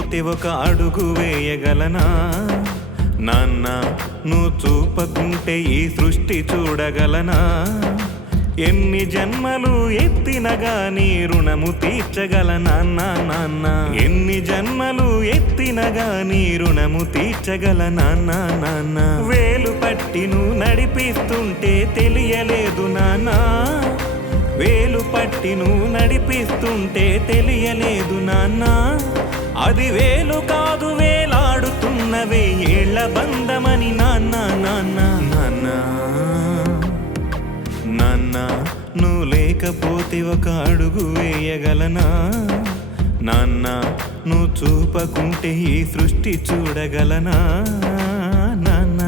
తగ్గిపోతే ఒక అడుగు వేయగలనా? నాన్న నువ్వు చూపకుంటే ఈ సృష్టి చూడగలనా? ఎన్ని జన్మలు ఎత్తినగా నీ రుణము తీర్చగలనా? నాన్న ఎన్ని జన్మలు ఎత్తినగా నీ రుణము తీర్చగలనా? నాన్న వేలు పట్టి నువ్వు నడిపిస్తుంటే తెలియలేదు నాన్న, వేలు పట్టి నువ్వు నడిపిస్తుంటే తెలియలేదు నాన్న. అది వేలు కాదు వేలాడుతున్న వేయేళ్ల బంధమని నాన్న. నాన్న నాన్న నాన్న నువ్వు లేకపోతే ఒక అడుగు వేయగలనా? నాన్న నువ్వు చూపకుంటే ఈ సృష్టి చూడగలనా? నాన్న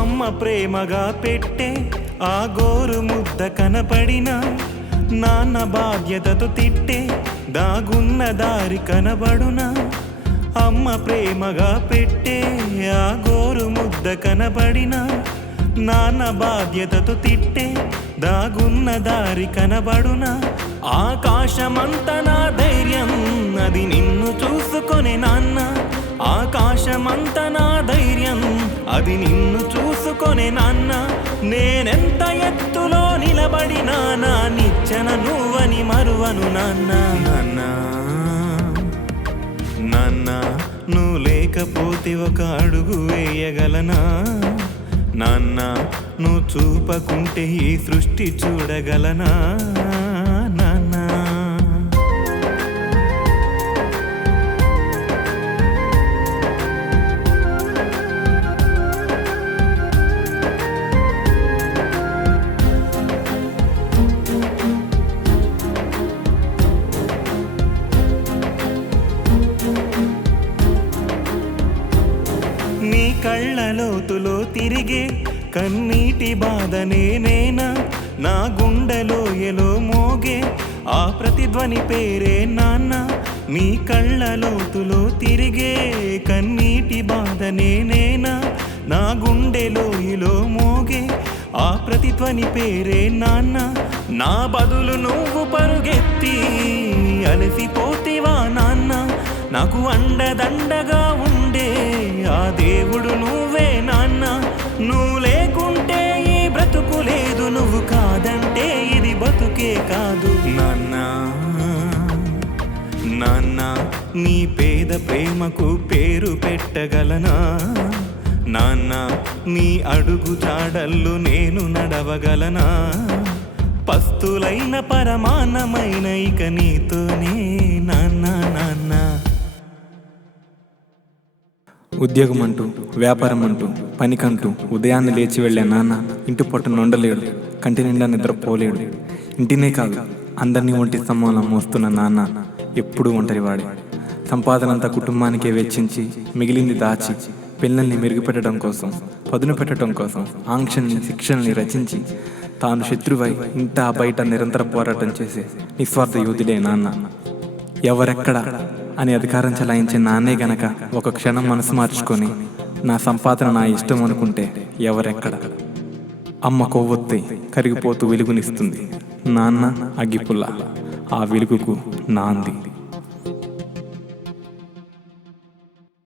అమ్మ ప్రేమగా పెట్టే ఆ గోరు ముద్ద కనపడినా, నాన్న బాధ్యతతో తిట్టే దాగున్న దారి కనబడునా? అమ్మ ప్రేమగా పెట్టే ఆ గోరు ముద్ద కనబడినా, నాన్న బాధ్యతతో తిట్టే దాగున్న దారి కనబడునా? ఆకాశమంత నా ధైర్యం అది నిన్ను చూసుకొనే నాన్న, ఆకాశమంత నా ధైర్యం అది నిన్ను చూసుకొనే నాన్న. నేనెంత ఎత్తులో నిలబడినా నా నిచ్చెన నువ్వని మరువను నాన్న. నాన్న నాన్న నువ్వు లేకపోతే ఒక అడుగు వేయగలనా? నాన్న నువ్వు చూపకుంటే ఈ సృష్టి చూడగలనా? నాన్న నీ కళ్ళ లోతులో తిరిగే కన్నీటి బాధ నేనేనా? నా గుండెలో ఎలో మోగే ఆ ప్రతిధ్వని పేరే నాన్న. నీ కళ్ళ లోతులో తిరిగే కన్నీటి బాధ నేనేనా? నా గుండెలో ఎలో మోగే ఆ ప్రతిధ్వని పేరే నాన్న. నా బదులు నువ్వు పరుగెత్తి అలసిపోతివా నాన్న? నాకు అండదండగా ఉండే ఆ దేవుడు నువ్వే నాన్న. నువ్వు లేకుంటే ఈ బ్రతుకు లేదు, నువ్వు కాదంటే ఇది బతుకే కాదు నాన్న. నాన్న నీ పేద ప్రేమకు పేరు పెట్టగలనా? నాన్న నీ అడుగు జాడల్లో నేను నడవగలనా? పస్తులైన పరమాన్నమైన ఇక నీతోనే నాన్న. నాన్న ఉద్యోగం అంటూ వ్యాపారం అంటూ పనికంటూ ఉదయాన్నే లేచి వెళ్ళే నాన్న ఇంటి పొట్టను ఉండలేడు, కంటి నిండా నిద్రపోలేడు. ఇంటినే కాదు అందరినీ ఒంటి స్తంభంలో మోస్తున్న నాన్న ఎప్పుడూ ఒంటరివాడే. సంపాదనంతా కుటుంబానికే వెచ్చించి మిగిలింది దాచి పిల్లల్ని మెరుగుపెట్టడం కోసం, పదును పెట్టడం కోసం ఆంక్షల్ని శిక్షల్ని రచించి తాను శత్రువై ఇంటా బయట నిరంతర పోరాటం చేసే నిస్వార్థ యోధుడే నాన్న. ఎవరెక్కడ అని అధికారం చెలాయించే నాన్నే గనక ఒక క్షణం మనసు మార్చుకొని నా సంపాదన నా ఇష్టం అనుకుంటే ఎవరెక్కడ? అమ్మ కొవ్వొత్తి కరిగిపోతూ వెలుగునిస్తుంది, నాన్న అగ్గిపుల్ల ఆ వెలుగుకు నాంది.